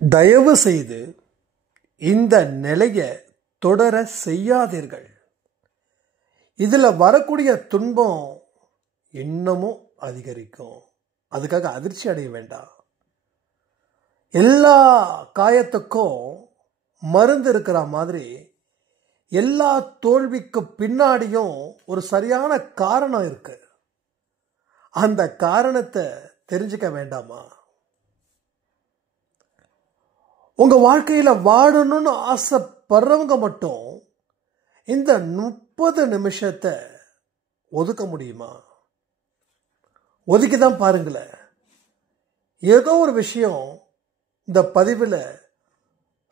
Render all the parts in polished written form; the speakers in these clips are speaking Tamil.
தயவு செய்து இந்த நிலையை தொடர செய்யாதீர்கள். இதில் வரக்கூடிய துன்பம் இன்னமும் அதிகரிக்கும். அதுக்காக அதிர்ச்சி அடைய வேண்டாம். எல்லா காயத்துக்கும் மருந்து இருக்கிற மாதிரி எல்லா தோல்விக்கு பின்னாடியும் ஒரு சரியான காரணம் இருக்கு. அந்த காரணத்தை தெரிஞ்சுக்க வேண்டாமா? உங்க வாழ்க்கையில வாழணும்னு ஆசைப்படுறவங்க மட்டும் இந்த 30 நிமிஷத்தை ஒதுக்க முடியுமா? ஒதுக்கிதான் பாருங்களேன். ஏதோ ஒரு விஷயம் இந்த பதிவில்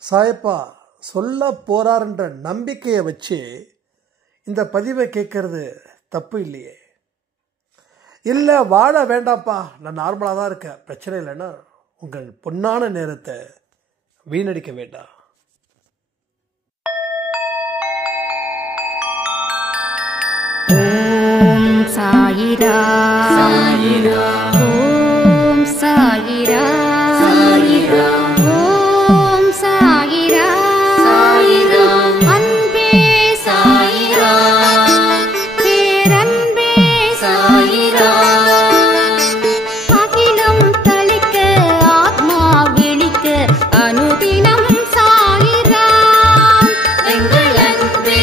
சாயப்பா சொல்ல போறாருன்ற நம்பிக்கையை வச்சு இந்த பதிவை கேட்கறது தப்பு இல்லையே. இல்லை வாழ வேண்டாப்பா, நான் நார்மலாக தான் இருக்கேன், பிரச்சனை இல்லைன்னா உங்கள் பொன்னான நேரத்தை வீணடிக்க வேண்டாம். ஓம் சாயிரா சாயிரா, ஓம் சாயிரா சாயிரா, ஓம் சாயிரா சாயிரா, அன்பே சாயிரா, பேரன்பே சாயிரா, அகிலம் தளிக்க ஆத்மா விழிக்க அனுதினம் சாயிரா, எங்கள் அன்பே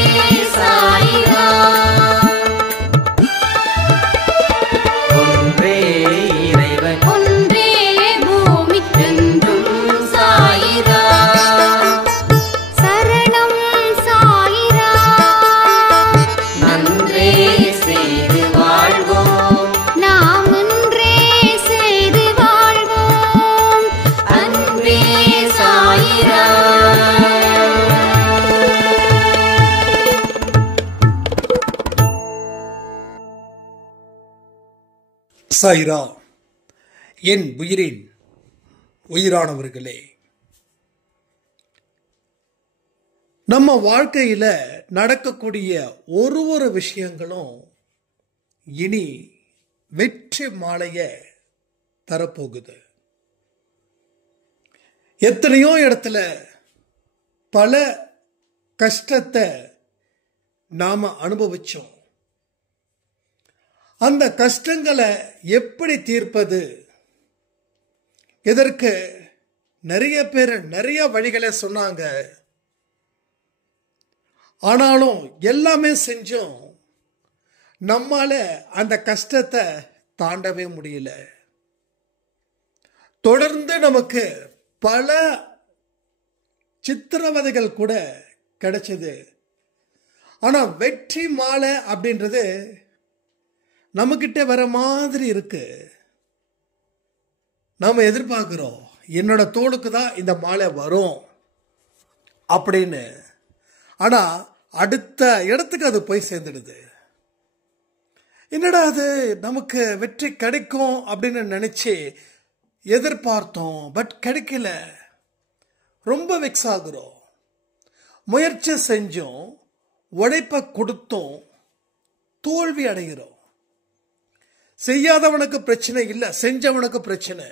சாயிரா. சாயிரா, என் உயிரின் உயிரானவர்களே, நம்ம வாழ்க்கையில நடக்கக்கூடிய ஒரு விஷயங்களும் இனி வெற்றி மாலையை தரப்போகுது. எத்தனையோ இடத்துல பல கஷ்டத்தை நாம அனுபவிச்சோம். அந்த கஷ்டங்களை எப்படி தீர்ப்பது? இதற்கு நிறைய பேர் நிறைய வழிகளை சொன்னாங்க. ஆனாலும் எல்லாமே செஞ்சோம், நம்மால அந்த கஷ்டத்தை தாண்டவே முடியல. தொடர்ந்து நமக்கு பல சித்திரவதைகள் கூட கிடைச்சது. ஆனா வெற்றி மாலை அப்படின்றது நம்மகிட்ட வர மாதிரி இருக்கு. நாம எதிர்பார்க்கிறோம், என்னோட தோளுக்கு தான் இந்த மாலை வரும் அப்படின்னு. ஆனா அடுத்த இடத்துக்கு அது போய் சேர்ந்துடுது. என்னடா அது, நமக்கு வெற்றி கிடைக்கும் அப்படின்னு நினைச்சு எதிர்பார்த்தோம், பட் கிடைக்கல. ரொம்ப வெக்ஸ் ஆகுறோம். முயற்சி செஞ்சோம், உழைப்ப கொடுத்தோம், தோல்வி அடைகிறோம். செய்யாதவனுக்கு பிரச்சனை இல்லை, செஞ்சவனுக்கு பிரச்சனை.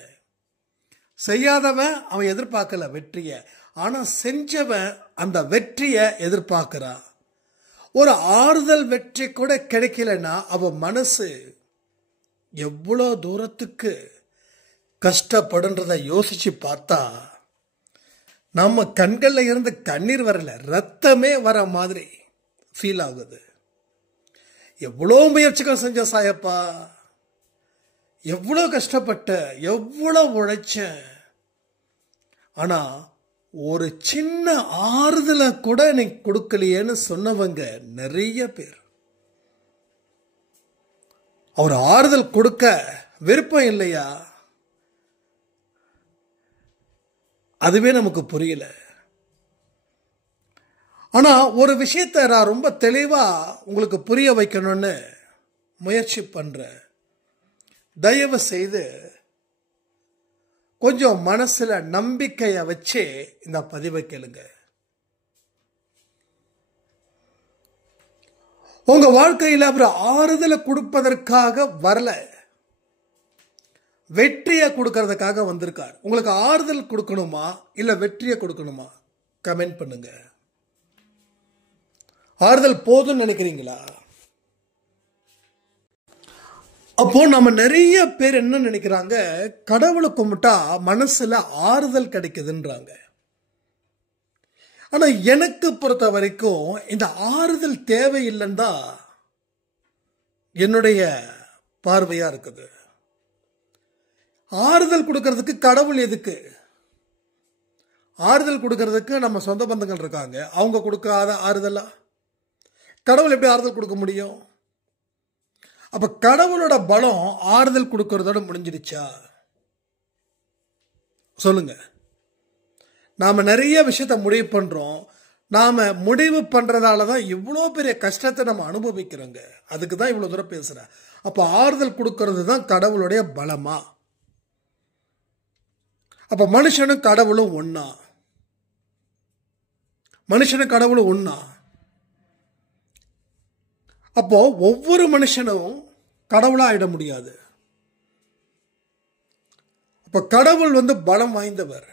செய்யாதவன் அவன் எதிர்பார்க்கல வெற்றிய, ஆனா செஞ்சவன் அந்த வெற்றிய எதிர்பார்க்கிறான். ஒரு ஆறுதல் வெற்றி கூட கிடைக்கலன்னா அவன் மனசு எவ்வளோ தூரத்துக்கு கஷ்டப்படுன்றதை யோசிச்சு பார்த்தா நம்ம கண்கள்ல இருந்து கண்ணீர் வரல, ரத்தமே வர மாதிரி ஃபீல் ஆகுது. எவ்வளோ முயற்சிகள் செஞ்ச சாயப்பா, எவ்வளோ கஷ்டப்பட்ட, எவ்வளோ உழைச்சேன், ஆனா ஒரு சின்ன ஆறுதலை கூட நீ கொடுக்கலையேன்னு சொன்னவங்க நிறைய பேர். அவர் ஆறுதல் கொடுக்க விருப்பம் இல்லையா? அதுவே நமக்கு புரியல. ஆனா ஒரு விஷயத்தை நான் ரொம்ப தெளிவா உங்களுக்கு புரிய வைக்கணும்னு முயற்சி பண்றேன். தயவு செய்து கொஞ்சம் மனசுல நம்பிக்கைய வச்சு இந்த பதிவை கேளுங்க. உங்க வாழ்க்கையில் அவர் ஆறுதலை கொடுப்பதற்காக வரல, வெற்றியை கொடுக்கறதுக்காக வந்திருக்கார். உங்களுக்கு ஆறுதல் கொடுக்கணுமா இல்ல வெற்றியை கொடுக்கணுமா? கமெண்ட் பண்ணுங்க. ஆறுதல் போதும்னு நினைக்கிறீங்களா? அப்போ நம்ம நிறைய பேர் என்ன நினைக்கிறாங்க, கடவுளை கும்பிட்டா மனசுல ஆறுதல் கிடைக்குதுன்றாங்க. ஆனா எனக்கு பொறுத்த வரைக்கும் இந்த ஆறுதல் தேவையில்லைன்னு தான் என்னுடைய பார்வையா இருக்குது. ஆறுதல் கொடுக்கறதுக்கு கடவுள் எதுக்கு? ஆறுதல் கொடுக்கறதுக்கு நம்ம சொந்த பந்தங்கள் இருக்காங்க, அவங்க கொடுக்காத ஆறுதலா? கடவுள் எப்படி ஆறுதல் கொடுக்க முடியும்? அப்ப கடவுளோட பலம் ஆறுதல் கொடுக்கறதோட முடிஞ்சிடுச்சா? சொல்லுங்க. நாம நிறைய விஷயத்த முடிவு பண்றோம். நாம முடிவு பண்றதாலதான் இவ்வளோ பெரிய கஷ்டத்தை நம்ம அனுபவிக்கிறோங்க. அதுக்கு தான் இவ்வளவு தூரம் பேசுறேன். அப்ப ஆறுதல் கொடுக்கறது தான் கடவுளுடைய பலமா? அப்ப மனுஷனும் கடவுளும் ஒன்னா? மனுஷனும் கடவுளும் ஒன்னா? அப்போ ஒவ்வொரு மனுஷனும் கடவுளா ஆயிட முடியாது. அப்ப கடவுள் பலம் வாய்ந்தவர்.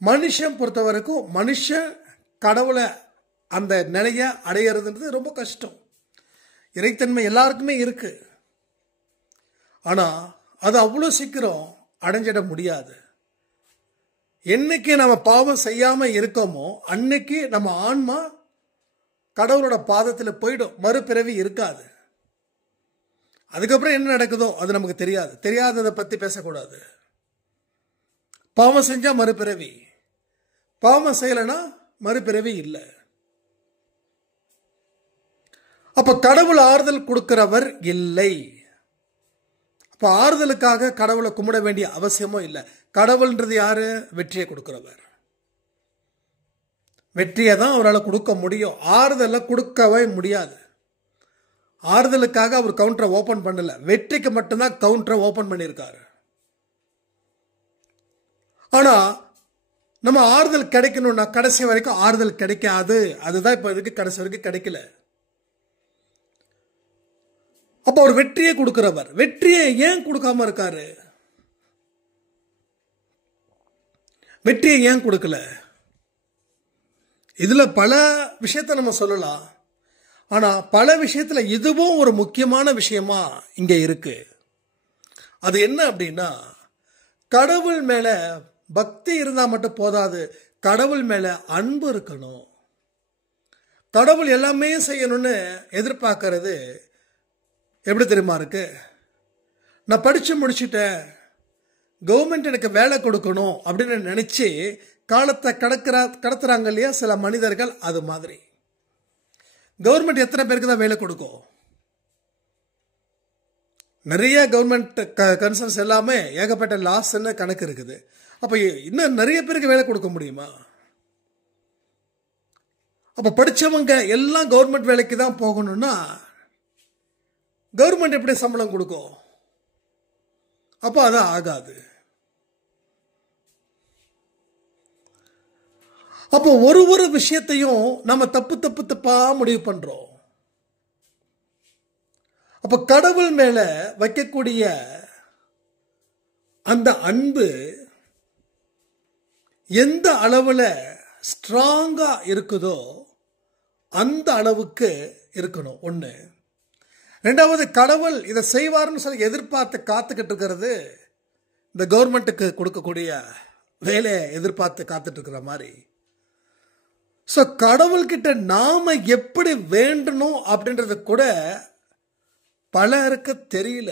மனுஷன் பொறுத்த வரைக்கும் மனுஷன் கடவுளை அந்த நிலைய அடையிறதுன்றது ரொம்ப கஷ்டம். இறைத்தன்மை எல்லாருக்குமே இருக்கு, ஆனா அது அவ்வளவு சீக்கிரம் அடைஞ்சிட முடியாது. என்னைக்கு நம்ம பாவம் செய்யாம இருக்கோமோ அன்னைக்கு நம்ம ஆன்மா கடவுளோட பாதத்தில் போயிடும், மறுபிறவி இருக்காது. அதுக்கப்புறம் என்ன நடக்குதோ அது நமக்கு தெரியாது. தெரியாததை பத்தி பேசக்கூடாது. பாவம் செஞ்சா மறுபிறவி, பாவம் செய்யலைன்னா மறுபிறவி இல்லை. அப்ப கடவுள் ஆறுதல் கொடுக்கிறவர் இல்லை. அப்ப ஆறுதலுக்காக கடவுளை கும்பிட வேண்டிய அவசியமும் இல்லை. கடவுள்ன்றது யாரு? வெற்றியை கொடுக்கிறவர். வெற்றியை தான் அவரால் கொடுக்க முடியும், ஆறுதலை கொடுக்கவே முடியாது. ஆறுதலுக்காக அவர் கவுண்டரை ஓபன் பண்ணல, வெற்றிக்கு மட்டும்தான் கவுண்டரை ஓபன் பண்ணியிருக்காரு. ஆனா நம்ம ஆறுதல் கிடைக்கணும்னா கடைசி வரைக்கும் ஆறுதல் கிடைக்காது. அதுதான் இப்ப இருக்கு, கடைசி வரைக்கும் கிடைக்கல. அப்ப அவர் வெற்றியை கொடுக்கிறவர். வெற்றியை ஏன் கொடுக்காம இருக்காரு? வெற்றியை ஏன் கொடுக்கல? இதுல பல விஷயத்தை நம்ம சொல்லலாம். ஆனா பல விஷயத்துல இதுவும் ஒரு முக்கியமான விஷயமா இங்க இருக்கு. அது என்ன அப்படின்னா, கடவுள் மேல பக்தி இருந்தா மட்டும் போதாது, கடவுள் மேல அன்பு இருக்கணும். கடவுள் எல்லாமே செய்யணும்னு எதிர்பார்க்கறது எப்படி தெரியுமா இருக்கு? நான் படிச்சு முடிச்சுட்டேன், கவர்மெண்ட் எனக்கு வேலை கொடுக்கணும் அப்படின்னு நினைச்சு காலத்தை கடத்துறாங்க இல்லையா சில மனிதர்கள். அது மாதிரி கவர்மெண்ட் எத்தனை பேருக்கு தான் வேலை கொடுக்கும்? நிறைய கவர்மெண்ட் கன்சர்ன்ஸ் எல்லாமே ஏகப்பட்ட லாஸ்ன்னு கணக்கு இருக்குது. அப்ப இன்னும் நிறைய பேருக்கு வேலை கொடுக்க முடியுமா? அப்ப படிச்சவங்க எல்லாம் கவர்மெண்ட் வேலைக்கு தான் போகணும்னா கவர்மெண்ட் எப்படி சம்பளம் கொடுக்கும்? அப்போ அது ஆகாது. அப்போ ஒரு விஷயத்தையும் நம்ம தப்பா முடிவு பண்றோம். அப்ப கடவுள் மேல வைக்கக்கூடிய அந்த அன்பு எந்த அளவுல ஸ்ட்ராங்கா இருக்குதோ அந்த அளவுக்கு இருக்கணும். ஒண்ணு. ரெண்டாவது, கடவுள் இதை செய்வார்னு சொல்லி எதிர்பார்த்து காத்துக்கிட்டு இருக்கிறது இந்த கவர்மெண்ட்டுக்கு கொடுக்கக்கூடிய வேலையை எதிர்பார்த்து காத்துட்டு இருக்கிற மாதிரி. ஸோ கடவுள்கிட்ட நாம எப்படி வேண்டணும் அப்படின்றது கூட பலருக்கு தெரியல.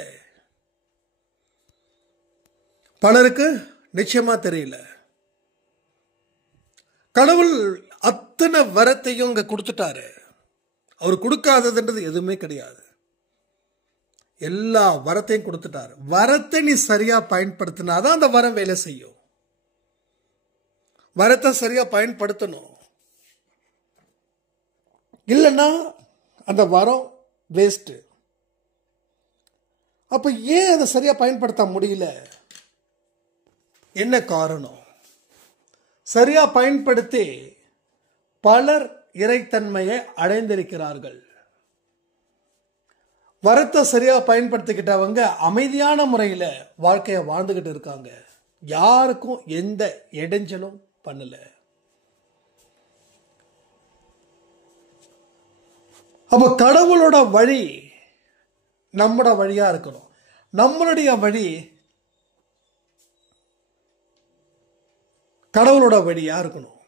பலருக்கு நிச்சயமா தெரியல. கடவுள் அத்தனை வரத்தையும் இங்க கொடுத்துட்டாரு. அவர் கொடுக்காததுன்றது எதுவுமே கிடையாது. எல்லா வரத்தையும் கொடுத்துட்டாரு. வரத்தை நீ சரியா பயன்படுத்தினாதான் அந்த வரம் வேலை செய்யும். வரத்தை சரியா பயன்படுத்தணும், இல்லைன்னா அந்த வரம் வேஸ்ட். அப்ப ஏன் அதை சரியா பயன்படுத்த முடியல? என்ன காரணம்? சரியா பயன்படுத்தி பலர் இறைத்தன்மையை அடைந்திருக்கிறார்கள். வரத்தை சரியா பயன்படுத்திக்கிட்டவங்க அமைதியான முறையில் வாழ்க்கையை வாழ்ந்துகிட்டு இருக்காங்க. யாருக்கும் எந்த இடைஞ்சலும் பண்ணல. அப்ப கடவுளோட வழி நம்மளோட வழியா இருக்கணும். நம்மளுடைய வழி கடவுளோட வழியா இருக்கணும்.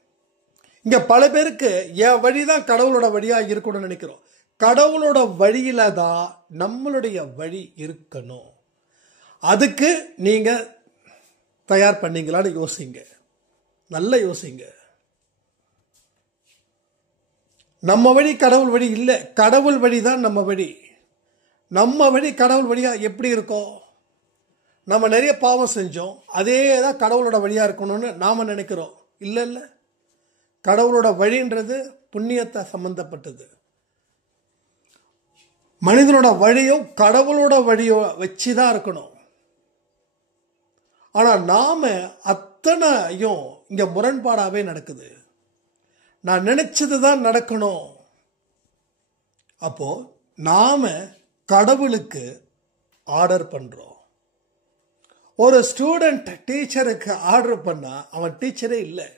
இங்க பல பேருக்கு என் வழிதான் கடவுளோட வழியா இருக்கணும்னு நினைக்கிறோம். கடவுளோட வழியில தான் நம்மளுடைய வழி இருக்கணும். அதுக்கு நீங்க தயார் பண்ணீங்களான்னு யோசிங்க, நல்ல யோசிங்க. நம்ம வழி கடவுள் வழி இல்லை, கடவுள் வழி தான் நம்ம வழி. நம்ம வழி கடவுள் வழியா எப்படி இருக்கோம்? நம்ம நிறைய பாவம் செஞ்சோம், அதே தான் கடவுளோட வழியா இருக்கணும்னு நாம நினைக்கிறோம். இல்லை இல்லை, கடவுளோட வழின்றது புண்ணியத்தை சம்பந்தப்பட்டது. மனிதனோட வழியும் கடவுளோட வழியோ வச்சுதான் இருக்கணும். ஆனா நாம அத்தனையும் இங்க முரண்பாடாவே நடக்குது. நான் நினைச்சதுதான் நடக்கணும். அப்போ நாம கடவுளுக்கு ஆர்டர் பண்றோம். ஒரு ஸ்டூடெண்ட் டீச்சருக்கு ஆர்டர் பண்ணா அவன் டீச்சரே இல்லை.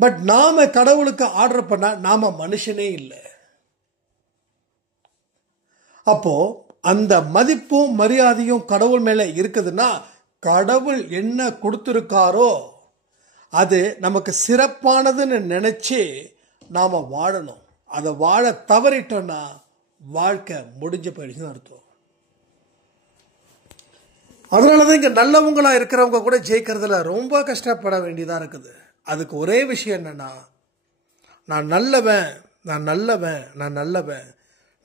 பட் நாம கடவுளுக்கு ஆர்டர் பண்ணா நாம மனுஷனே இல்லை. அப்போ அந்த மதிப்பும் மரியாதையும் கடவுள் மேல இருக்குதுன்னா கடவுள் என்ன கொடுத்திருக்காரோ அது நமக்கு சிறப்பானதுன்னு நினைச்சு நாம வாழணும். அதை வாழ தவறிட்டோம்னா வாழ்க்கை முடிஞ்சு போயிடுச்சுன்னு அர்த்தம். அதனாலதான் இங்க நல்லவங்களா இருக்கிறவங்க கூட ஜெயிக்கிறதுல ரொம்ப கஷ்டப்பட வேண்டியதா இருக்குது. அதுக்கு ஒரே விஷயம் என்னன்னா, நான் நல்லவன், நான் நல்லவன், நான் நல்லவன்,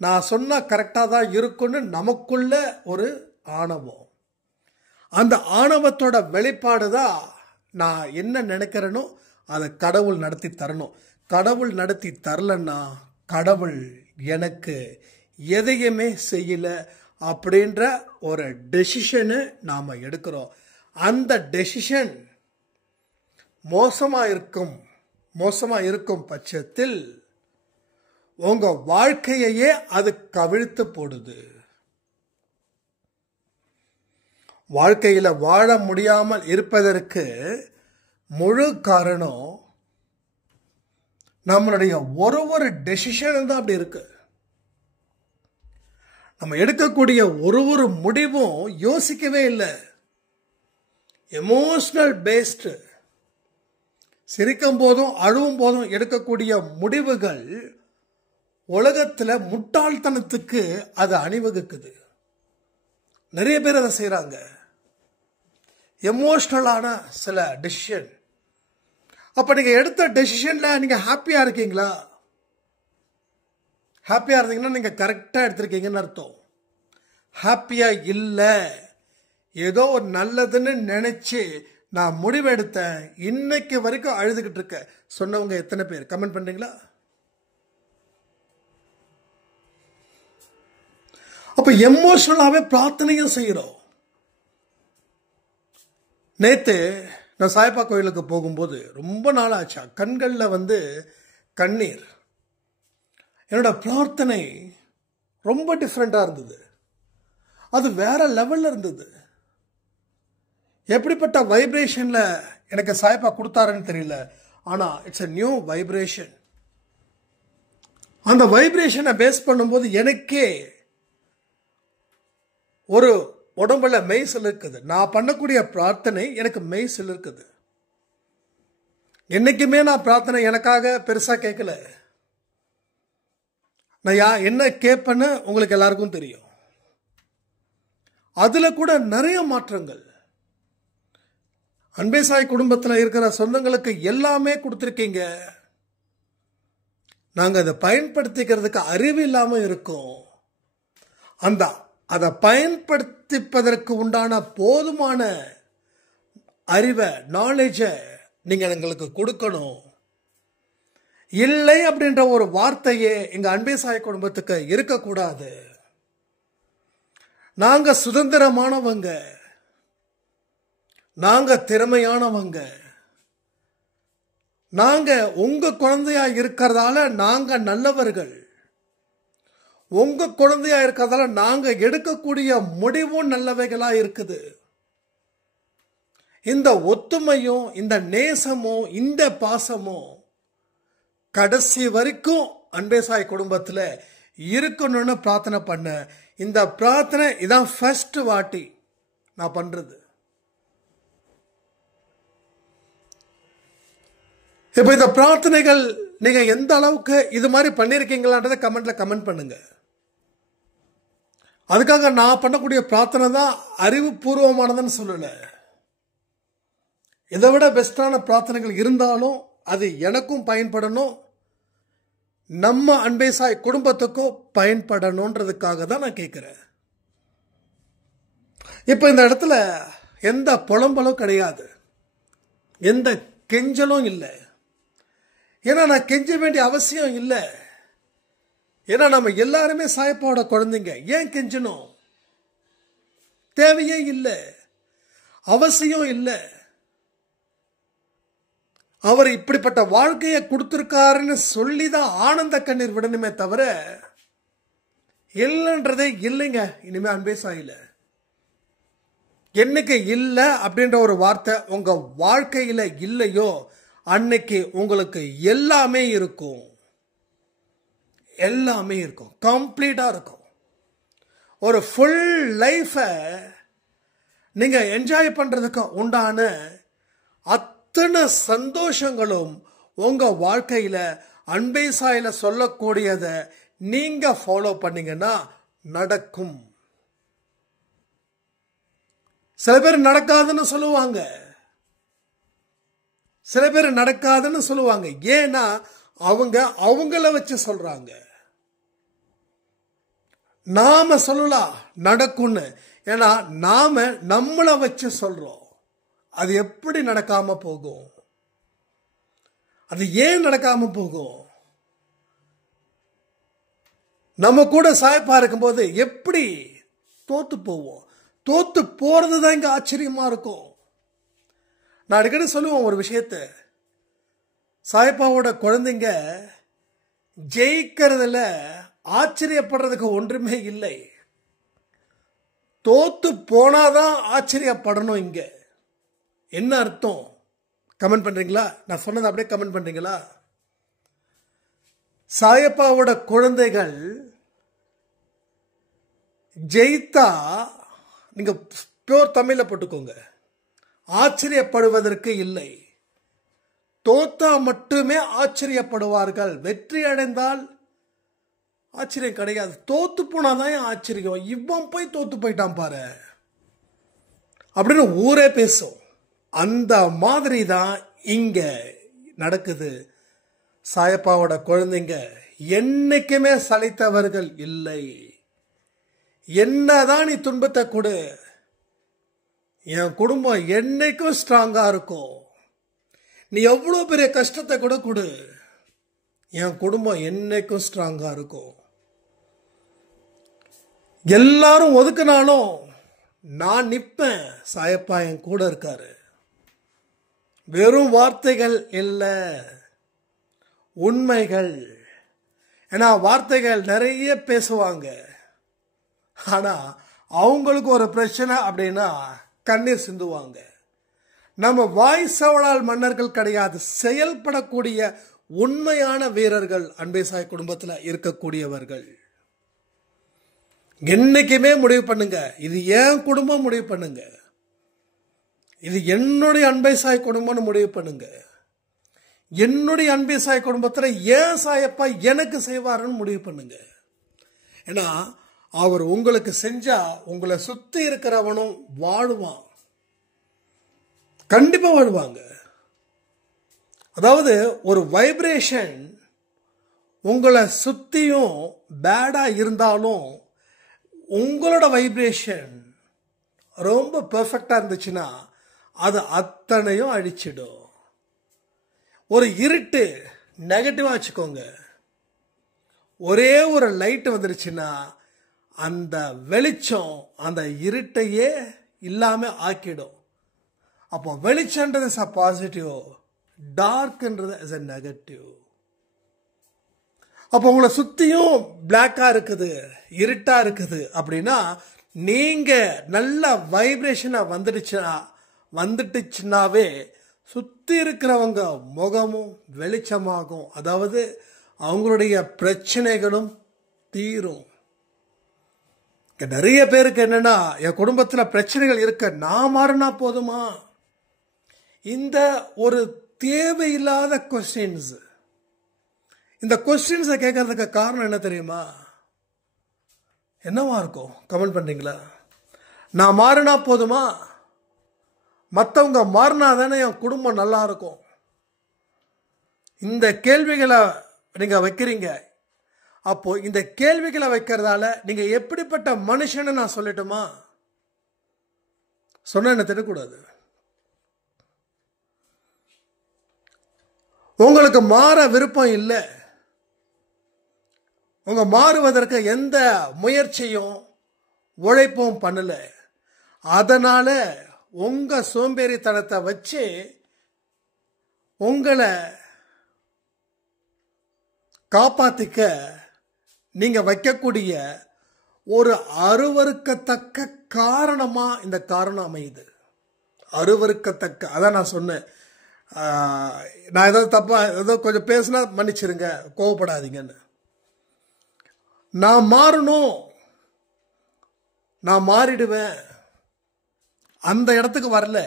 நான் சொன்னா கரெக்டா தான் இருக்குன்னு நமக்குள்ள ஒரு ஆணவம். அந்த ஆணவத்தோட வெளிப்பாடு தான் நான் என்ன நினைக்கிறேனோ அதை கடவுள் நடத்தி தரணும். கடவுள் நடத்தி தரலன்னா கடவுள் எனக்கு எதையுமே செய்யல அப்படின்ற ஒரு டெசிஷனை நாம எடுக்கிறோம். அந்த டெசிஷன் மோசமா இருக்கும் பட்சத்தில் உங்க வாழ்க்கையே அது கவிழ்த்து போடுது. வாழ்க்கையில வாழ முடியாமல் இருப்பதற்கு முழு காரணம் நம்மளுடைய ஒரு டெசிஷன் தான் அப்படி இருக்கு. நம்ம எடுக்கக்கூடிய ஒரு முடிவும் யோசிக்கவே இல்லை, எமோஷனல் பேஸ்டு. சிரிக்கும் போதும் அழுவும் போதும் எடுக்கக்கூடிய முடிவுகள் உலகத்துல முட்டாள்தனத்துக்கு அது அணிவகுக்குது. நிறைய பேர் அதை செய்யறாங்க. எமோஷனலான சில டெசிஷன். அப்ப நீங்க எடுத்த டெசிஷன்ல நீங்க ஹாப்பியா இருக்கீங்களா? ஹாப்பியா இருந்தீங்கன்னா நீங்க கரெக்டா எடுத்திருக்கீங்கன்னு அர்த்தம். ஹாப்பியா இல்ல, ஏதோ ஒரு நல்லதுன்னு நினைச்சு நான் முடிவெடுத்தேன், இன்னைக்கு வரைக்கும் அழுதுகிட்டு இருக்க சொன்னவங்க எத்தனை பேர் கமெண்ட் பண்றீங்களா? அப்ப எமோஷனலாவே பிரார்த்தனையும் செய்யறோம். நேத்து நான் சாய்பா கோயிலுக்கு போகும்போது ரொம்ப நாள் ஆச்சா, கண்கள்ல கண்ணீர். என்னோட பிரார்த்தனை ரொம்ப டிஃப்ரெண்டா இருந்தது. அது வேற லெவல்ல இருந்தது. எப்படிப்பட்ட வைப்ரேஷன்ல எனக்கு சாய்பா கொடுத்தாருன்னு தெரியல, ஆனா இட்ஸ் a நியூ வைப்ரேஷன். அந்த வைப்ரேஷனை பேஸ் பண்ணும்போது எனக்கே ஒரு உடம்புல மெய்சில் இருக்குது. நான் பண்ணக்கூடிய பிரார்த்தனை எனக்கு மெய்சில் இருக்குது. என்னைக்குமே நான் பிரார்த்தனை எனக்காக பெருசா கேட்கல. நான் என்ன கேட்பேன்னு உங்களுக்கு எல்லாருக்கும் தெரியும். அதுல கூட நிறைய மாற்றங்கள். அன்பே சாய் குடும்பத்தில் இருக்கிற சொந்தங்களுக்கு எல்லாமே கொடுத்திருக்கீங்க. நாங்க அதை பயன்படுத்திக்கிறதுக்கு அறிவு இல்லாம இருக்கோம். அதை பயன்படுத்திப்பதற்கு உண்டான போதுமான அறிவை, நாலேஜை நீங்க எங்களுக்கு கொடுக்கணும். இல்லை அப்படின்ற ஒரு வார்த்தையே எங்க அன்பே சாய் குடும்பத்துக்கு இருக்கக்கூடாது. நாங்க சுதந்திரமானவங்க, நாங்க திறமையானவங்க, நாங்க உங்க குழந்தையா இருக்கிறதால நாங்க நல்லவர்கள். உங்க குழந்தையா இருக்கிறதால நாங்க எடுக்கக்கூடிய முடிவும் நல்லவைகளா இருக்குது. இந்த ஒத்துமையும் இந்த நேசமும் இந்த பாசமும் கடைசி வரைக்கும் அன்பே சாய் குடும்பத்தில் இருக்கணும்னு பிரார்த்தனை பண்ண. இந்த பிரார்த்தனை இதான் ஃபர்ஸ்ட் வாட்டி நான் பண்றது. இப்ப இந்த பிரார்த்தனைகள் நீங்க எந்த அளவுக்கு இது மாதிரி பண்ணிருக்கீங்களான்றதை கமெண்ட்ல கமெண்ட் பண்ணுங்க. அதுக்காக நான் பண்ணக்கூடிய பிரார்த்தனை தான் அறிவுபூர்வமானதுன்னு சொல்லல. இதை விட பெஸ்டான பிரார்த்தனைகள் இருந்தாலும் அது எனக்கும் பயன்படணும், நம்ம அன்பே சாய் குடும்பத்துக்கும் பயன்படணுன்றதுக்காக தான் நான் கேட்கிறேன். இப்ப இந்த இடத்துல எந்த புலம்பலும் கிடையாது, எந்த கெஞ்சலும் இல்லை. ஏன்னா நான் கெஞ்ச வேண்டிய அவசியம் இல்லை. ஏன்னா நம்ம எல்லாருமே சாயப்பாவோட குழந்தைங்க. ஏன் கெஞ்சணும்? தேவையே இல்லை, அவசியம் இல்லை. அவர் இப்படிப்பட்ட வாழ்க்கையை கொடுத்திருக்காருன்னு சொல்லிதான் ஆனந்த கண்ணீர் விடணுமே தவிர இல்லைன்றதே இல்லைங்க. இனிமே அன்பே சாயில என்னைக்கு இல்லை அப்படின்ற ஒரு வார்த்தை உங்க வாழ்க்கையில இல்லையோ அன்னைக்கு உங்களுக்கு எல்லாமே இருக்கும், எல்லாமே இருக்கும், கம்ப்ளீட்டா இருக்கும். ஒரு ஃபுல் லைஃபை நீங்க என்ஜாய் பண்றதுக்கு உண்டான அத்தனை சந்தோஷங்களும் உங்க வாழ்க்கையில அன்பே சாயில சொல்லக்கூடியதை நீங்க ஃபாலோ பண்ணீங்கன்னா நடக்கும். சில பேர் நடக்காதுன்னு சொல்லுவாங்க, சில பேர் நடக்காதுன்னு சொல்லுவாங்க. ஏன்னா அவங்க அவங்கள வச்சு சொல்றாங்க. நாம சொல்லலாம் நடக்கும்னு, ஏன்னா நாம நம்மளை வச்சு சொல்றோம். அது எப்படி நடக்காம போகும்? அது ஏன் நடக்காம போகும்? நம்ம கூட சாயப்பா இருக்கும்போது எப்படி தோத்து போவோம்? தோத்து போறதுதான் இங்க ஆச்சரியமா இருக்கும். நான் அடிக்கடி சொல்லுவேன் ஒரு விஷயத்தை, சாயப்பாவோட குழந்தைங்க ஜெயிக்கிறதுல ஆச்சரியப்படுறதுக்கு ஒன்றுமே இல்லை. தோத்து போனாதான் ஆச்சரியப்படணும். இங்க என்ன அர்த்தம்? கமெண்ட் பண்றீங்களா? நான் சொன்னது அப்படியே கமெண்ட் பண்றீங்களா? சாயப்பாவோட குழந்தைகள் ஜெயித்தா, நீங்க பியூர் தமிழ்ல போட்டுக்கோங்க, ஆச்சரியப்படுவதற்கு இல்லை. தோத்தா மட்டுமே ஆச்சரியப்படுவார்கள். வெற்றி அடைந்தால் ஆச்சரியம் கிடையாது. தோத்து போனாதான் ஆச்சரியம். இவன் போய் தோத்து போயிட்டான் பாரு அப்படின்னு ஊரே பேசும். அந்த மாதிரி தான் இங்க நடக்குது. சாயப்பாவோட குழந்தைங்க என்னைக்குமே சளைத்தவர்கள் இல்லை. என்னதான் நீ துன்பத்தை கொடு, என் குடும்பம் என்னைக்கும் ஸ்ட்ராங்கா இருக்கும். நீ எவ்வளவு பெரிய கஷ்டத்தை கூட கொடு, என் குடும்பம் என்னைக்கும் ஸ்ட்ராங்கா இருக்கும். எல்லாரும் ஒதுக்கினாலும் நான் நிப்பேன், சாயப்பா என் கூட இருக்காரு. வெறும் வார்த்தைகள் இல்லை, உண்மைகள். ஏன்னா வார்த்தைகள் நிறைய பேசுவாங்க, ஆனா அவங்களுக்கு ஒரு பிரச்சனை அப்படின்னா கண்ணீர் சிந்துவாங்க. நம்ம வாய் சவளால் மன்னர்கள் கிடையாது, செயல்படக்கூடிய உண்மையான வீரர்கள் அன்பே சாய் குடும்பத்தில் இருக்கக்கூடியவர்கள். என்னைக்குமே முடிவு பண்ணுங்க, இது ஏன் குடும்பம் முடிவு பண்ணுங்க, இது என்னுடைய அன்பே சாய் குடும்பம்னு முடிவு பண்ணுங்க. என்னுடைய அன்பே சாய் குடும்பத்தில் ஏன் சாயப்பா எனக்கு செய்வாருன்னு முடிவு பண்ணுங்க. ஏன்னா அவர் உங்களுக்கு செஞ்சா உங்களை சுத்தி இருக்கிறவனும் வாழுவான், கண்டிப்பா வாழ்வாங்க. அதாவது ஒரு வைப்ரேஷன் உங்களை சுத்தியும் பேடா இருந்தாலும் உங்களோட வைப்ரேஷன் ரொம்ப பெர்ஃபெக்டா இருந்துச்சுன்னா அது அத்தனையும் அழிச்சிடும். ஒரு இருட்டு நெகட்டிவா வச்சுக்கோங்க, ஒரே ஒரு லைட் வந்துருச்சுன்னா அந்த வெளிச்சம் அந்த இருட்டையே இல்லாம ஆக்கிடும். அப்போ வெளிச்சன்றது இஸ் அ பாசிட்டிவ், டார்க்ன்றது இஸ் அ நெகட்டிவ். அப்போ உங்களை சுத்தியும் பிளாக்கா இருக்குது, இருட்டா இருக்குது அப்படின்னா நீங்க நல்ல வைப்ரேஷனா வந்துட்டுச்சுன்னாவே சுத்தி இருக்கிறவங்க முகமும் வெளிச்சமாகும். அதாவது அவங்களுடைய பிரச்சனைகளும் தீரும். நிறைய பேருக்கு என்னன்னா, என் குடும்பத்துல பிரச்சனைகள் இருக்க, நான் மாறினா போதுமா? இந்த ஒரு தேவையில்லாத கொஸ்டின்ஸ். இந்த கொஸ்டின்ஸை கேட்கறதுக்கு காரணம் என்ன தெரியுமா? என்னவா இருக்கும்? கமெண்ட் பண்றீங்களா? நான் மாறினா போதுமா? மற்றவங்க மாறினா தானே என் குடும்பம் நல்லா இருக்கும். இந்த கேள்விகளை நீங்க வைக்கிறீங்க. அப்போ இந்த கேள்விகளை வைக்கிறதால நீங்க எப்படிப்பட்ட மனுஷன்னு நான் சொல்லட்டுமா? சொன்ன என்ன தெரியக்கூடாது. உங்களுக்கு மாற விருப்பம் இல்லை, உங்க மாறுவதற்கு எந்த முயற்சியும் உழைப்பும் பண்ணல. அதனால உங்க சோம்பேறித்தனத்தை வச்சு உங்களை காப்பாத்திக்க நீங்க வைக்கக்கூடிய ஒரு அருவருக்கத்தக்க காரணமா இந்த காரணம் அமையுது. அருவருக்கத்தக்க, அதான் நான் சொன்னேன். நான் ஏதாவது தப்பா ஏதோ கொஞ்சம் பேசினா மன்னிச்சிருங்க, கோவப்படாதீங்கன்னு. நான் மாறணும், நான் மாறிடுவேன், அந்த இடத்துக்கு வரல.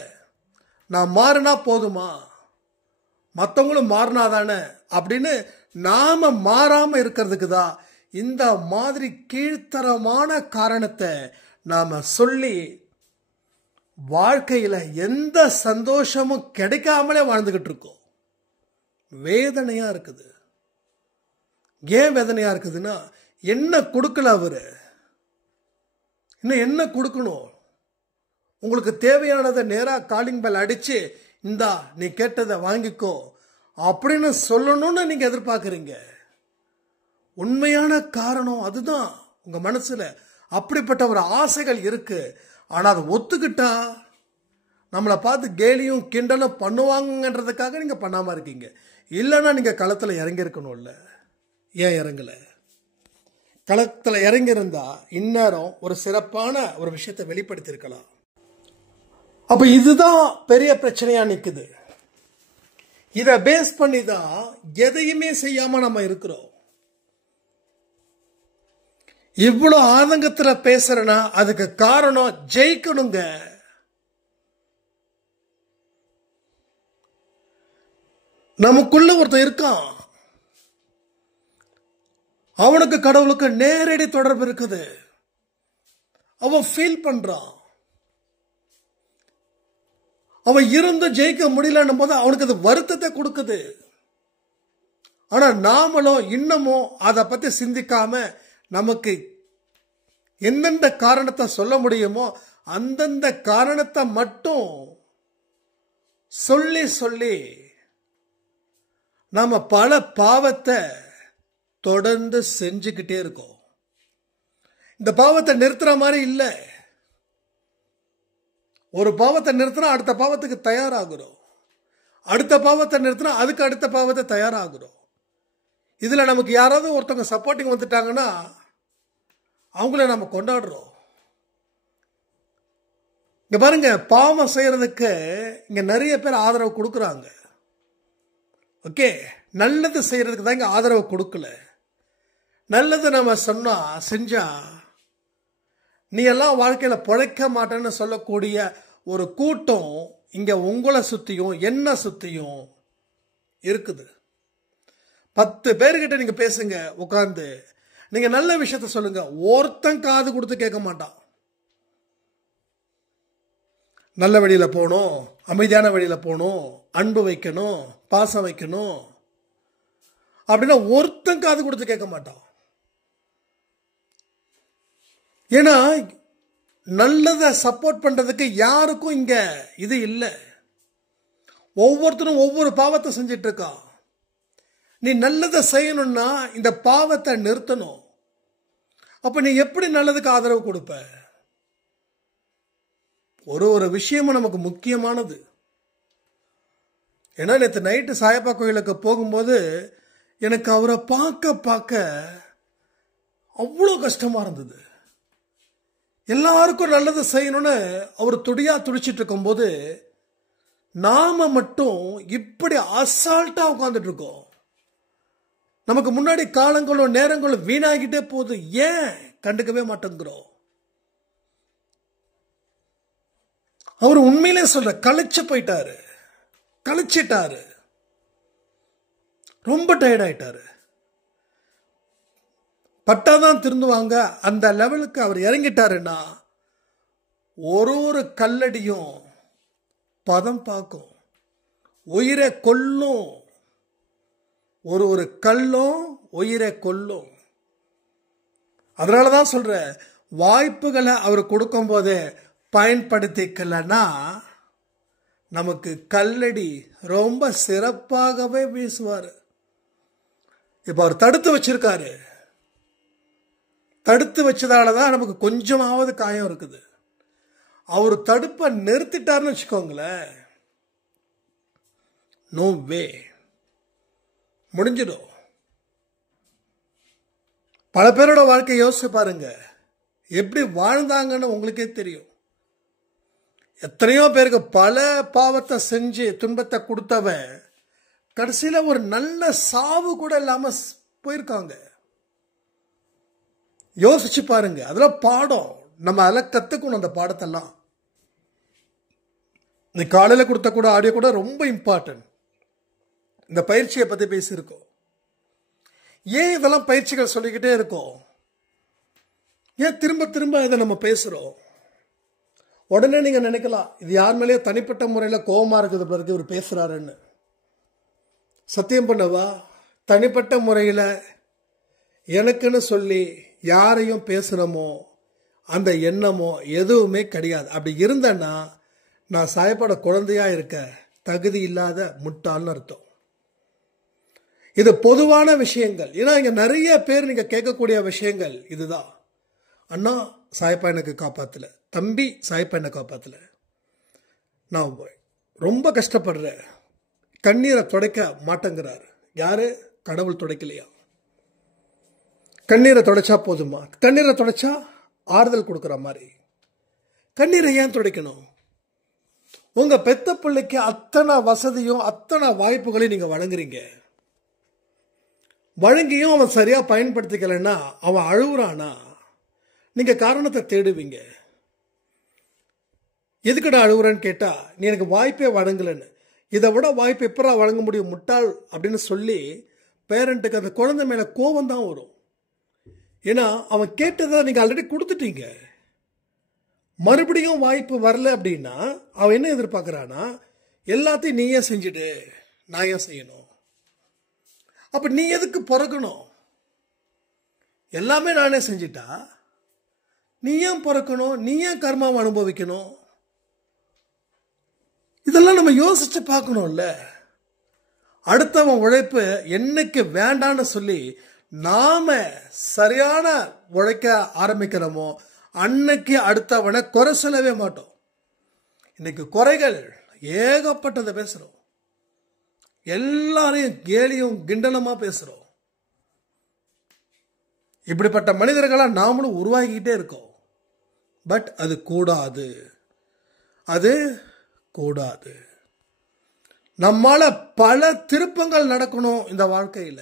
நான் மாறினா போதுமா, மற்றவங்களும் மாறினாதானே அப்படின்னு நாம மாறாம இருக்கிறதுக்கு தான் இந்த மாதிரி கீழ்த்தரமான காரணத்தை நாம சொல்லி வாழ்க்கையில எந்த சந்தோஷமும் கிடைக்காமலே வாழ்ந்துகிட்டு இருக்கோம். வேதனையா இருக்குது. ஏன் வேதனையா இருக்குதுன்னா, என்ன கொடுக்கல அவரு, இன்னும் என்ன கொடுக்கணும்? உங்களுக்கு தேவையானதை நேரா காலிங் பெல் அடிச்சு இந்தா நீ கேட்டதை வாங்கிக்கோ அப்படின்னு சொல்லணும்னு நீங்க எதிர்பார்க்குறீங்க. உண்மையான காரணம் அதுதான். உங்க மனசுல அப்படிப்பட்ட ஒரு ஆசைகள் இருக்கு. ஆனா அதை ஒத்துக்கிட்டா நம்மளை பார்த்து கேலியும் கிண்டலும் பண்ணுவாங்கன்றதுக்காக நீங்க பண்ணாம இருக்கீங்க. இல்லைன்னா நீங்க களத்துல இறங்கி இருக்கணும்ல. ஏன் இறங்கல? களத்துல இறங்கி இருந்தா இந்நேரம் ஒரு சிறப்பான ஒரு விஷயத்தை வெளிப்படுத்தி இருக்கலாம். அப்ப இதுதான் பெரிய பிரச்சனையா நிக்குது. இத பேஸ் பண்ணி தான் எதையுமே செய்யாம நம்ம இருக்கிறோம். இவ்வளவு ஆதங்கத்துல பேசுறேன்னா அதுக்கு காரணம் ஜெயிக்கணுங்க. நமக்குள்ள ஒருத்தன் இருக்கான், அவனுக்கு கடவுளுக்கு நேரடி தொடர்பு இருக்குது. அவன் ஃபீல் பண்றான். அவன் இருந்து ஜெயிக்க முடியலன்னும் போது அவனுக்கு அது வருத்தத்தை கொடுக்குது. ஆனா நாமளும் இன்னமும் அதை பத்தி சிந்திக்காம நமக்கு எந்தெந்த காரணத்தை சொல்ல முடியுமோ அந்தந்த காரணத்தை மட்டும் சொல்லி சொல்லி நாம பல பாவத்தை தொடர்ந்து செஞ்சுக்கிட்டே இருக்கோம். இந்த பாவத்தை நிறுத்துற மாதிரி இல்லை. ஒரு பாவத்தை நிறுத்தினா அடுத்த பாவத்துக்கு தயாராகிறோம், அடுத்த பாவத்தை நிறுத்தினா அதுக்கு அடுத்த பாவத்தை தயாராகிறோம். இதுல நமக்கு யாராவது ஒருத்தவங்க சப்போர்ட்டிங் வந்துட்டாங்கன்னா அவங்கள நம்ம கொண்டாடுறோம். இங்க பாருங்க, பாவம் செய்யறதுக்கு இங்க நிறைய பேர் ஆதரவு கொடுக்குறாங்க. ஓகே, நல்லது செய்யறதுக்கு தான் இங்க ஆதரவு கொடுக்கல. நல்லது நம்ம சொன்னா செஞ்சா நீ எல்லாம் வாழ்க்கையில பிழைக்க மாட்டேன்னு சொல்லக்கூடிய ஒரு கூட்டம் இங்க உங்களை சுத்தியும் என்ன சுத்தியும் இருக்குது. 10 பேர்கிட்ட நீங்க பேசுங்க உட்கார்ந்து, நீங்க நல்ல விஷயத்த சொல்லுங்க, ஒருத்தன் காது கொடுத்து கேட்க மாட்டான். நல்ல வழியில போகணும், அமைதியான வழியில போகணும், அன்பு வைக்கணும், பாசம் வைக்கணும் அப்படின்னா ஒருத்தன் காது கொடுத்து கேட்க மாட்டான். ஏன்னா நல்லதை சப்போர்ட் பண்றதுக்கு யாருக்கும் இங்க இது இல்லை. ஒவ்வொருத்தரும் ஒவ்வொரு பாவத்தை செஞ்சிட்டு இருக்கான். நீ நல்லதை செய்யணும்னா இந்த பாவத்தை நிறுத்தணும். அப்ப நீ எப்படி நல்லதுக்கு ஆதரவு கொடுப்ப? ஒரு விஷயமும் நமக்கு முக்கியமானது. ஏன்னா நேற்று நைட்டு சாயப்பா கோயிலுக்கு போகும்போது எனக்கு அவரை பார்க்க பார்க்க அவ்வளோ கஷ்டமா இருந்தது. எல்லாருக்கும் நல்லது செய்யணும்னு அவர் துடியா துடிச்சிட்டு இருக்கும்போது நாம மட்டும் இப்படி அசால்ட்டா உட்கார்ந்துட்டு இருக்கோம். நமக்கு முன்னாடி காலங்களும் நேரங்களும் வீணாகிட்டே போகுது. ஏன் கண்டுக்கவே மாட்டேங்கிறோம்? அவர் உண்மையிலே சொல்ற களைச்சு போயிட்டாரு, களைச்சிட்டாரு, ரொம்ப டயர்ட் ஆயிட்டாரு. பட்டாதான் திருந்துவாங்க அந்த லெவலுக்கு அவர் இறங்கிட்டாருன்னா ஒரு கல்லடியும் பதம் பார்க்கும், உயிரை கொல்லும். ஒரு கல்லும் உயிரை கொல்லும். அதனாலதான் சொல்ற, வாய்ப்புகளை அவர் கொடுக்கும் போதே பயன்படுத்திக்கலன்னா நமக்கு கல்லடி ரொம்ப சிறப்பாகவே வீசுவார். இப்ப அவர் தடுத்து வச்சிருக்காரு. தடுத்து வச்சதாலதான் நமக்கு கொஞ்சமாவது காயம் இருக்குது. அவர் தடுப்பை நிறுத்திட்டாருன்னு வச்சுக்கோங்களேன், நோ வே, முடிஞ்சிடும். பல பேரோட வாழ்க்கை யோசிச்சு பாருங்க, எப்படி வாழ்ந்தாங்கன்னு உங்களுக்கே தெரியும். எத்தனையோ பேருக்கு பல பாவத்தை செஞ்சு துன்பத்தை கொடுத்தவன் கடைசியில ஒரு நல்ல சாவு கூட இல்லாம போயிருக்காங்க. யோசிச்சு பாருங்க. அதெல்லாம் பாடம். நம்ம அதெல்லாம் கத்துக்கணும். அந்த பாடத்தெல்லாம் இந்த காலையில கொடுத்த கூட ஆடியோ கூட ரொம்ப இம்பார்ட்டன்ட். இந்த பயிற்சியை பத்தி பேசியிருக்கோம். ஏன் இதெல்லாம் பயிற்சிகள் சொல்லிக்கிட்டே இருக்கோம்? ஏன் திரும்ப திரும்ப இதை நம்ம பேசுறோம்? உடனே நீங்க நினைக்கலாம், இது யார் மேலேயே தனிப்பட்ட முறையில் கோபமா இருக்குது பிறகு இவர் பேசுறாருன்னு. சத்தியம் பண்ணவா, தனிப்பட்ட முறையில் எனக்குன்னு சொல்லி யாரையும் பேசுறோமோ அந்த எண்ணமோ எதுவுமே கிடையாது. அப்படி இருந்தேன்னா நான் சாயப்பட குழந்தையா இருக்க தகுதி இல்லாத முட்டாள்னு அர்த்தம். இது பொதுவான விஷயங்கள். ஏன்னா இங்க நிறைய பேர் நீங்க கேட்கக்கூடிய விஷயங்கள் இதுதான். அண்ணா சாயப்பா எனக்கு காப்பாத்தல, தம்பி சாயப்பா என்ன காப்பாத்தல, நான் ரொம்ப கஷ்டப்படுறேன், கண்ணீரை துடைக்க மாட்டேங்கிறாரு. யாரு? கடவுள் துடைக்கலையா? கண்ணீரை துடைச்சா போதுமா? கண்ணீரை துடைச்சா ஆறுதல் கொடுக்குற மாதிரி. கண்ணீரை ஏன் துடைக்கணும்? உங்க பெத்த பிள்ளைக்கு அத்தனை வசதியும் அத்தனை வாய்ப்புகளையும் நீங்க வழங்குறீங்க. வழங்கியும் அவன் சரியா பயன்படுத்திக்கலைன்னா, அவன் அழுகுறானா, நீங்க காரணத்தை தேடுவீங்க. எதுக்கடா அழுகுறான்னு கேட்டா, நீ எனக்கு வாய்ப்பே வழங்கலன்னு. இதை விட வாய்ப்பு எப்பரா வழங்க முடியும் முட்டாள் அப்படின்னு சொல்லி பேரண்ட்டுக்கு அந்த குழந்தை மேல கோபம் தான் வரும். ஏன்னா அவன் கேட்டதை நீங்க ஆல்ரெடி கொடுத்துட்டீங்க. மறுபடியும் வாய்ப்பு வரல அப்படின்னா அவன் என்ன எதிர்பார்க்கறானா, எல்லாத்தையும் நீயே செஞ்சுடு, நான் ஏன் செய்யணும்? அப்ப நீ எதுக்கு பிறக்கணும்? எல்லாமே நானே செஞ்சிட்டா நீ ஏன் பிறக்கணும்? நீ ஏன் கர்மாவை அனுபவிக்கணும்? இதெல்லாம் நம்ம யோசிச்சு பார்க்கணும்ல. அடுத்தவன் உழைப்பு என்னைக்கு வேண்டான்னு சொல்லி நாம சரியான உழைக்க ஆரம்பிக்கிறோமோ அன்னைக்கு அடுத்தவனை குறை சொல்லவே மாட்டோம். இன்னைக்கு குறைகள் ஏகப்பட்டதை பேசுறோம். எல்லாரையும் கேலியும் கிண்டனமா பேசுறோம். இப்படிப்பட்ட மனிதர்களா நாமளும் உருவாகிக்கிட்டே இருக்கோம். பட் அது கூடாது, அது கூடாது. நம்மால பல திருப்பங்கள் நடக்கணும் இந்த வாழ்க்கையில.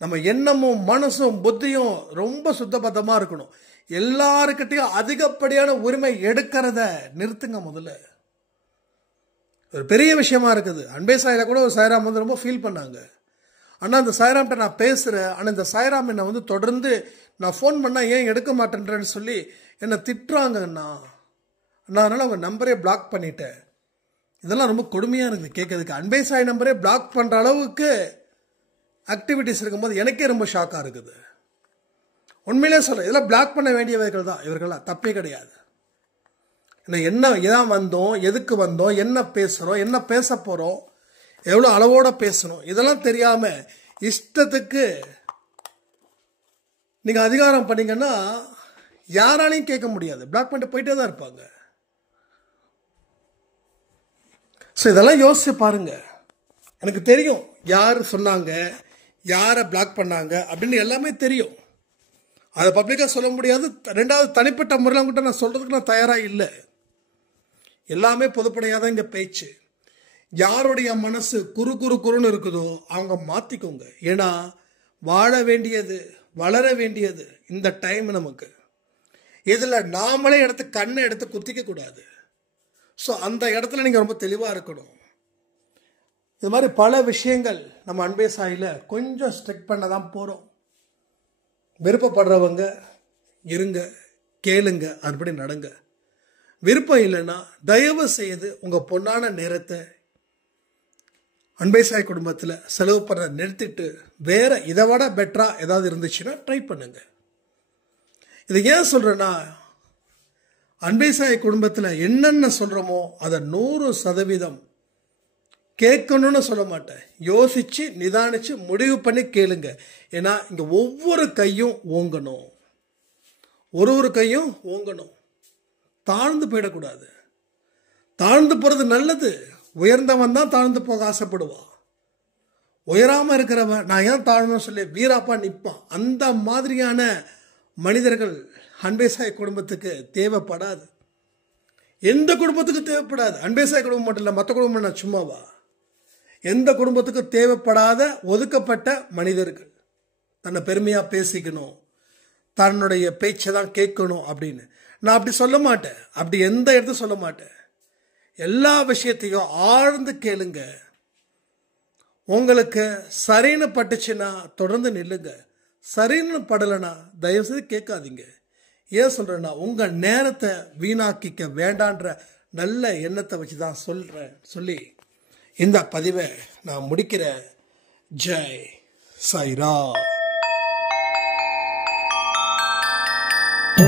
நம்ம எண்ணமும் மனசும் புத்தியும் ரொம்ப சுத்தபத்தமா இருக்கணும். எல்லாருக்கிட்டையும் அதிகப்படியான உரிமை எடுக்கிறத நிறுத்துங்க முதல்ல. ஒரு பெரிய விஷயமா இருக்குது. அன்பே சாயில கூட ஒரு சாய்ராம் வந்து ரொம்ப ஃபீல் பண்ணாங்க. அண்ணா இந்த சாய்ராம்கிட்ட நான் பேசுறேன், ஆனால் இந்த சாய்ராம் என்னை வந்து தொடர்ந்து நான் ஃபோன் பண்ணா ஏன் எடுக்க மாட்டேன்றேன்னு சொல்லி என்னை திட்டுறாங்க அண்ணா. நான் அதனால அவங்க நம்பரே பிளாக் பண்ணிட்டேன். இதெல்லாம் ரொம்ப கொடுமையா இருக்குது கேட்கறதுக்கு. அன்பே சாய் நம்பரே பிளாக் பண்ற அளவுக்கு ஆக்டிவிட்டிஸ் இருக்கும்போது எனக்கே ரொம்ப ஷாக்கா இருக்குது. உண்மையிலே சொல்றேன், இதெல்லாம் பிளாக் பண்ண வேண்டியவர்கள் தான் இவர்களாம், தப்பே கிடையாது. என்ன ஏன் வந்தோம், எதுக்கு வந்தோம், என்ன பேசுறோம், என்ன பேச போறோம், எவ்வளவு அளவோட பேசணும், இதெல்லாம் தெரியாம இஷ்டத்துக்கு நீங்க அதிகாரம் பண்ணீங்கன்னா யாராலையும் கேட்க முடியாது. பிளாக் பண்ணிட்டு போயிட்டே தான் இருப்பாங்க. இதெல்லாம் யோசிச்சு பாருங்க. எனக்கு தெரியும் யார் சொன்னாங்க, யாரை பிளாக் பண்ணாங்க அப்படின்னு எல்லாமே தெரியும். அதை பப்ளிக்காக சொல்ல முடியாது. ரெண்டாவது, தனிப்பட்ட முறையில் அவங்ககிட்ட நான் சொல்கிறதுக்கு நான் தயாராக இல்லை. எல்லாமே பொதுப்படையாக தான் இங்கே பேச்சு. யாருடைய மனசு குறுன்னு இருக்குதோ அவங்க மாற்றிக்கோங்க. ஏன்னா வாழ வேண்டியது, வளர வேண்டியது இந்த டைம் நமக்கு. இதில் நாமளே கண்ணை எடுத்து குத்திக்க கூடாது. ஸோ அந்த இடத்துல நீங்கள் ரொம்ப தெளிவாக இருக்கணும். இது மாதிரி பல விஷயங்கள் நம்ம அன்பே சாயில கொஞ்சம் ஸ்ட்ரிக்ட் பண்ண தான் போகிறோம். விருப்பப்படுறவங்க இருங்க, கேளுங்க, அதுபடி நடங்க. விருப்பம் இல்லைன்னா தயவு செய்து உங்கள் பொன்னான நேரத்தை அன்பே சாய் குடும்பத்தில் செலவு பண்ண நிறுத்திட்டு வேற இதை விட பெட்டராக ஏதாவது இருந்துச்சுன்னா ட்ரை பண்ணுங்க. இதை ஏன் சொல்கிறேன்னா, அன்பே சாய் குடும்பத்தில் என்னென்ன சொல்கிறோமோ அதை 100% கேட்கணும்னு சொல்ல மாட்டேன். யோசித்து நிதானித்து முடிவு பண்ணி கேளுங்க. ஏன்னா இங்கே ஒவ்வொரு கையும் ஓங்கணும், ஒரு கையும் ஓங்கணும். தாழ்ந்து போயிடக்கூடாது. தாழ்ந்து போகிறது நல்லது. உயர்ந்தவன் தான் தாழ்ந்து போக ஆசைப்படுவான். உயராமல் இருக்கிறவன் நான் ஏன் தாழணும்னு சொல்லி வீராப்பா நிற்பான். அந்த மாதிரியான மனிதர்கள் அன்பே சாய் குடும்பத்துக்கு தேவைப்படாது. எந்த குடும்பத்துக்கு தேவைப்படாது. அன்பே சாய் குடும்பம் மட்டும் இல்லை, மற்ற குடும்பம் நான் சும்மாவா? எந்த குடும்பத்துக்கு தேவைப்படாத ஒதுக்கப்பட்ட மனிதர்கள். தன்னை பெருமையாக பேசிக்கணும், தன்னுடைய பேச்சை தான் கேட்கணும் அப்படின்னு நான் அப்படி சொல்ல மாட்டேன். அப்படி எந்த இடத்தையும் சொல்ல மாட்டேன். எல்லா விஷயத்தையும் ஆழ்ந்து கேளுங்க. உங்களுக்கு சரின்னு பட்டுச்சுன்னா தொடர்ந்து நில்லுங்க. சரின்னு படலைன்னா தயவுசெய்து கேட்காதீங்க. ஏன் சொல்கிறேன்னா, உங்கள் நேரத்தை வீணாக்கிக்க வேண்டான்ற நல்ல எண்ணத்தை வச்சு தான் சொல்கிறேன் சொல்லி இந்த பதிவை நான் முடிக்கிறேன். ஜெய் சாய்ராம்.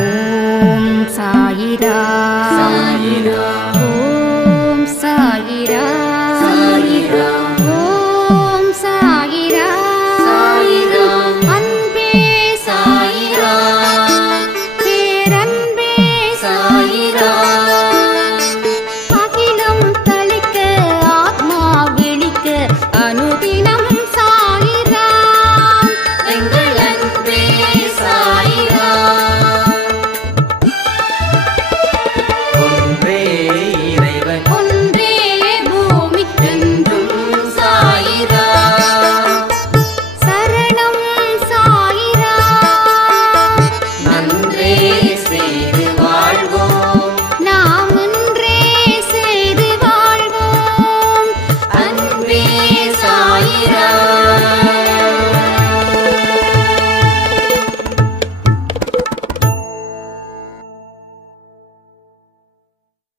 ஓம் சாயிராம். ஓம் சாயிராம்.